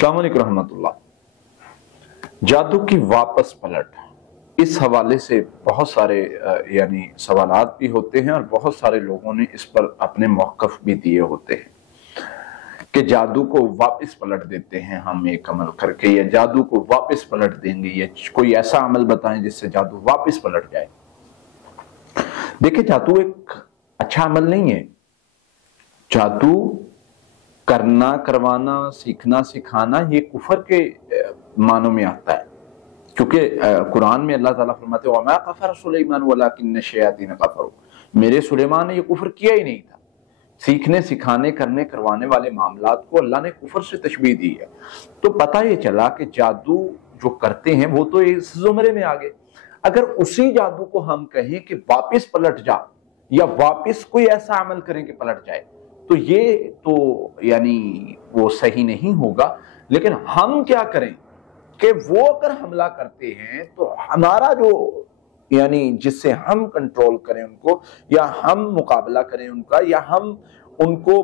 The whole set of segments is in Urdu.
السلام علیکم رحمۃ اللہ۔ جادو کی واپس پلٹ، اس حوالے سے بہت سارے سوالات بھی ہوتے ہیں اور بہت سارے لوگوں نے اس پر اپنے موقف بھی دیے ہوتے ہیں کہ جادو کو واپس پلٹ دیتے ہیں ہم ایک عمل کر کے، یا جادو کو واپس پلٹ دیں گے، یا کوئی ایسا عمل بتائیں جس سے جادو واپس پلٹ جائے۔ دیکھیں، جادو ایک اچھا عمل نہیں ہے۔ جادو کرنا، کروانا، سیکھنا، سکھانا یہ کفر کے معنوں میں آتا ہے، کیونکہ قرآن میں اللہ تعالیٰ فرماتے ہیں وَمَا كَفَرَ سُلَيْمَانُ وَلَٰكِنَّ الشَّيَاطِينَ كَفَرُوا، میرے سلیمان نے یہ کفر کیا ہی نہیں تھا۔ سیکھنے، سکھانے، کرنے، کروانے والے معاملات کو اللہ نے کفر سے تشبیہ دی ہے۔ تو پتہ یہ چلا کہ جادو جو کرتے ہیں وہ تو اس زمرے میں آگے، اگر اسی جادو کو ہم کہیں کہ واپس پلٹ جا، یا واپس کوئی ایسا عمل کریں کہ پلٹ جائے، تو یہ تو وہ صحیح نہیں ہوگا۔ لیکن ہم کیا کریں کہ وہ اگر حملہ کرتے ہیں تو ہمارا جو جس سے ہم کنٹرول کریں ان کو، یا ہم مقابلہ کریں ان کا، یا ہم ان کو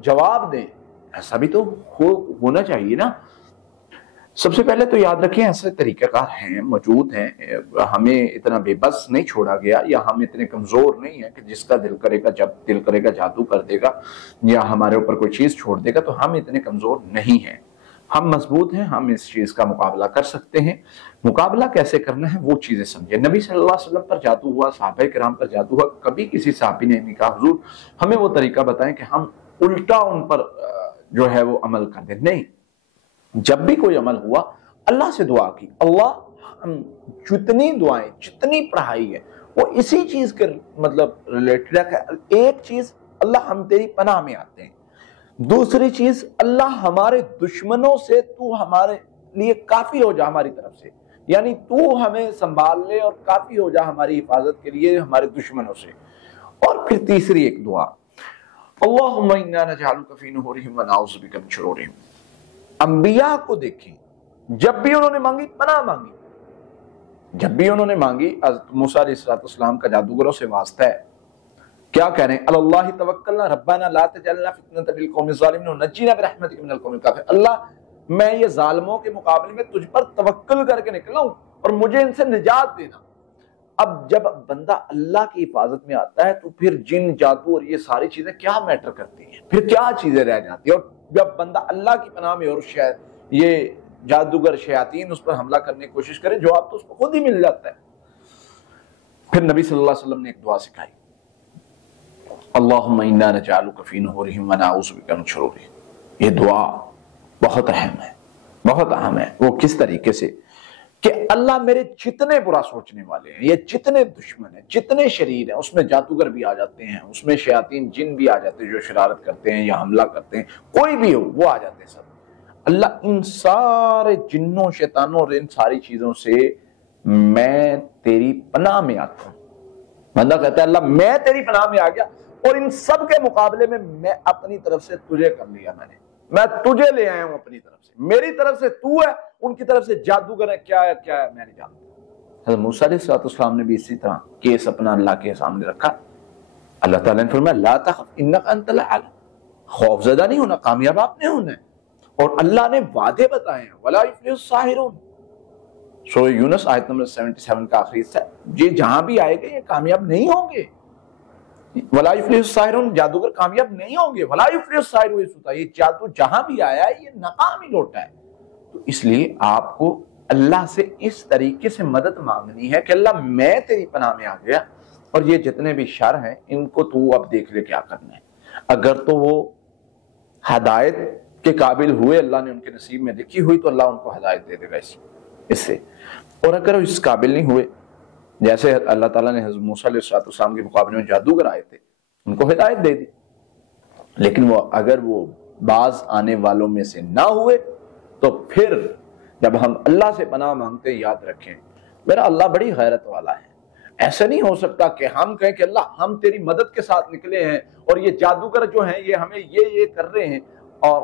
جواب دیں، ایسا بھی تو ہونا چاہیے نا۔ سب سے پہلے تو یاد رکھیں ایسے طریقہ کار ہیں، موجود ہیں، ہمیں اتنا بے بس نہیں چھوڑا گیا، یا ہم اتنے کمزور نہیں ہیں کہ جس کا دل کرے گا، جب دل کرے گا جادو کر دے گا یا ہمارے اوپر کوئی چیز چھوڑ دے گا، تو ہم اتنے کمزور نہیں ہیں، ہم مضبوط ہیں، ہم اس چیز کا مقابلہ کر سکتے ہیں۔ مقابلہ کیسے کرنا ہے وہ چیزیں سمجھیں۔ نبی صلی اللہ علیہ وسلم پر جادو ہوا، صحابہ کرام پر جادو ہوا، کبھی کسی صحابی نے نہیں کہا حضور ہمیں وہ طریقہ بتائیں کہ ہم الٹا ان پر جو ہے وہ عمل کر دیں، نہیں۔ جب بھی کوئی عمل ہوا اللہ سے دعا کی، اللہ ہم جتنی دعائیں، جتنی پڑھائی ہے وہ اسی چیز کے ریلیٹڈ ہے۔ ایک چیز، اللہ ہم تیری پناہ میں آتے ہیں۔ دوسری چیز، اللہ ہمارے دشمنوں سے تو ہمارے لیے کافی ہو جا، ہماری طرف سے، تو ہمیں سنبھال لے اور کافی ہو جا ہماری حفاظت کے لیے ہمارے دشمنوں سے۔ اور پھر تیسری ایک دعا، اللہم انا نجعلک فی نحورہم ونعوذ بک من شرورہم۔ انبیاء کو دیکھیں، جب بھی انہوں نے مانگی پناہ مانگی، جب بھی انہوں نے مانگی، حضرت موسیٰ علیہ السلام کا جادوگروں سے واسطہ ہے، کیا کہہ رہے ہیں؟ اللہ توکلنا ربنا لا تجعلنا فتنة للقوم الظالمین ونجینا برحمتک من القوم الکافرین۔ اللہ میں یہ ظالموں کے مقابلے میں تجھ پر توکل کر کے نکلا ہوں اور مجھے ان سے نجات دینا۔ اب جب بندہ اللہ کی حفاظت میں آتا ہے تو پھر جن، جادو اور یہ ساری چیزیں کیا میٹر کرتی ہیں، پھر کیا چیزیں رہ جاتی ہیں۔ اور جب بندہ اللہ کی پناہ میں اور یہ جادوگر شیاطین اس پر حملہ کرنے کی کوشش کریں، جواب تو اس کو خود ہی مل جاتا ہے۔ پھر نبی صلی اللہ علیہ وسلم نے ایک دعا سکھائی، اللہم انا نجعلک فی نحورہم ونعوذ بک من شرورہم۔ یہ دعا بہت اہم ہے، بہت اہم ہے۔ وہ کس طریقے سے کہ اللہ میرے جتنے برا سوچنے والے ہیں، یہ جتنے دشمن ہیں، جتنے شریر ہیں، اس میں جادوگر بھی آ جاتے ہیں، اس میں شیاطین جن بھی آ جاتے ہیں جو شرارت کرتے ہیں یا حملہ کرتے ہیں، کوئی بھی ہو وہ آ جاتے ہیں سب۔ اللہ ان سارے جنوں، شیطانوں اور ان ساری چیزوں سے میں تیری پناہ میں آتا ہوں۔ بندہ کہتا ہے اللہ میں تیری پناہ میں آ گیا، اور ان سب کے مقابلے میں اپنی طرف سے تجھے کر لیا، میں تجھے لے آیا ہوں اپنی طرف سے، میری طرف سے تو ہے، ان کی طرف سے جادوگر ہے، کیا ہے میں نہیں جانتا۔ حضرت موسیٰ علیہ السلام نے بھی اسی طرح کیس اپنا اللہ کے سامنے رکھا۔ اللہ تعالیٰ نے فرمایا لا تخف انک انت الاعلی، خوف زدہ نہیں ہونا، کامیاب آپ نے ہونا ہے۔ اور اللہ نے وعدے بتائے ہیں ولا یفلح الساحرون، سورہ یونس آیت نمبر 77 کا آخری حصہ، یہ جہاں بھی آئے گے یہ کامیاب نہیں ہوں گے۔ ولا یفلح الساحرون، جادوگر کامیاب نہیں ہوں گے۔ ولا یفلح الساحر سوتا، یہ جادو جہاں بھی آیا ہے یہ ناکام ہی لوٹا ہے۔ تو اس لیے آپ کو اللہ سے اس طریقے سے مدد مانگنی ہے کہ اللہ میں تیری پناہ میں آ گیا، اور یہ جتنے بھی شر ہیں ان کو تو اب دیکھ لے کیا کرنا ہے۔ اگر تو وہ ہدایت کے قابل ہوئے، اللہ نے ان کے نصیب میں لکھی ہوئی، تو اللہ ان کو ہدایت دے دے گا اس سے۔ اور اگر وہ اس قابل نہیں ہوئے، جیسے اللہ تعالیٰ نے حضرت موسیٰ علیہ السلام کے مقابلے میں جادوگر آئے تھے، ان کو ہدایت دے دی، لیکن اگر وہ باز آنے والوں میں سے نہ ہوئے، تو پھر جب ہم اللہ سے پناہ مانگتے یاد رکھیں میرا اللہ بڑی غیرت والا ہے۔ ایسا نہیں ہو سکتا کہ ہم کہیں کہ اللہ ہم تیری مدد کے ساتھ نکلے ہیں، اور یہ جادوگر جو ہیں یہ ہمیں یہ کر رہے ہیں، اور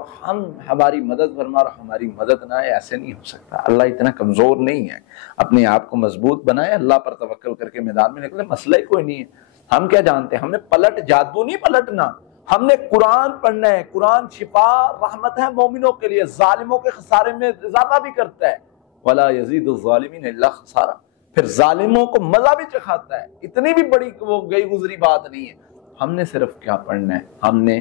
ہماری مدد فرما اور ہماری مدد نہ ہے۔ ایسے نہیں ہو سکتا، اللہ اتنا کمزور نہیں ہے۔ اپنے آپ کو مضبوط بنائے، اللہ پر توکل کر کے میدان میں نکلے، مسئلہ ہی کوئی نہیں ہے۔ ہم کیا جانتے ہیں، ہمیں جادو نہیں پلٹنا، ہم نے قرآن پڑھنا ہے، قرآن شفا رحمت ہے مومنوں کے لیے، ظالموں کے خسارے میں اضافہ بھی کرتا ہے، وَلَا يَزِيدُ الظَّالِمِينَ إِلَّا خَسَارًا، پھر ظالموں کو مزہ بھی چکھاتا ہے۔ اتنی بھی بڑی وہ گئی گزری بات نہیں ہے۔ ہم نے صرف کیا پڑھنا ہے؟ ہم نے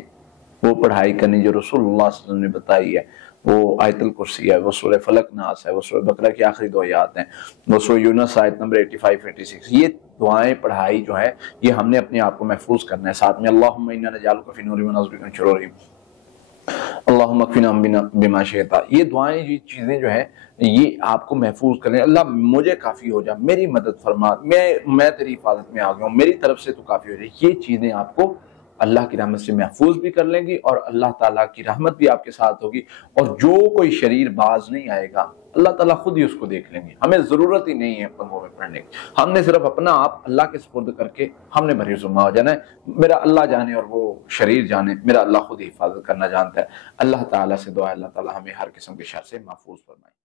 وہ پڑھائی کرنی جو رسول اللہ صلی اللہ علیہ وسلم نے بتائی ہے، وہ آیت الکرسی ہے، وہ سورہ فلق ناس ہے، وہ سورہ بقرہ کی آخری 2 آیات ہیں، وہ سورہ یونس آیت نمبر 85-86۔ یہ دعائیں پڑھائی جو ہے یہ ہم نے اپنے آپ کو محفوظ کرنا ہے۔ ساتھ میں اللہم انا نجعلک فی نورہم ونعوذ بک من شرورہم، اللہم اکفنا بما شئت۔ یہ دعائیں، یہ چیزیں جو ہیں یہ آپ کو محفوظ کریں۔ اللہ مجھے کافی ہو جا، میری مدد فرما، میں تیری حفاظت میں آ گیا ہوں، میری طرف سے تو کافی ہو جائے۔ یہ چیزیں آپ کو اللہ کی رحمت سے محفوظ بھی کر لیں گی اور اللہ تعالیٰ کی رحمت بھی آپ کے ساتھ ہوگی، اور جو کوئی شریر باز نہیں آئے گا اللہ تعالیٰ خود ہی اس کو دیکھ لیں گے۔ ہمیں ضرورت ہی نہیں ہے پنگوں میں پڑھنے کی، ہم نے صرف اپنا آپ اللہ کے سپرد کر کے ہم نے بھری ذمہ ہو جانا ہے۔ میرا اللہ جانے اور وہ شریر جانے، میرا اللہ خود ہی حفاظت کرنا جانتا ہے۔ اللہ تعالیٰ سے دعا ہے اللہ تعالیٰ ہمیں ہر قسم کے شر سے محفوظ فرمائے۔